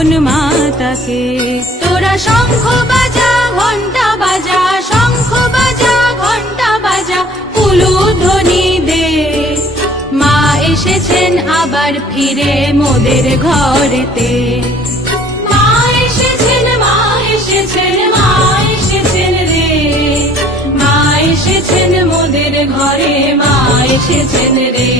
জীবন মাতাকে। তোরা শঙ্খ বাজা ঘণ্টা বাজা, শঙ্খ বাজা ঘণ্টা বাজা কুলু ধ্বনি দে। মা এসেছেন আবার ফিরে মোদের ঘরেতে। মা এসেছেন মা এসেছেন রে। এসেছেন মোদের ঘরে, মা এসেছেন রে।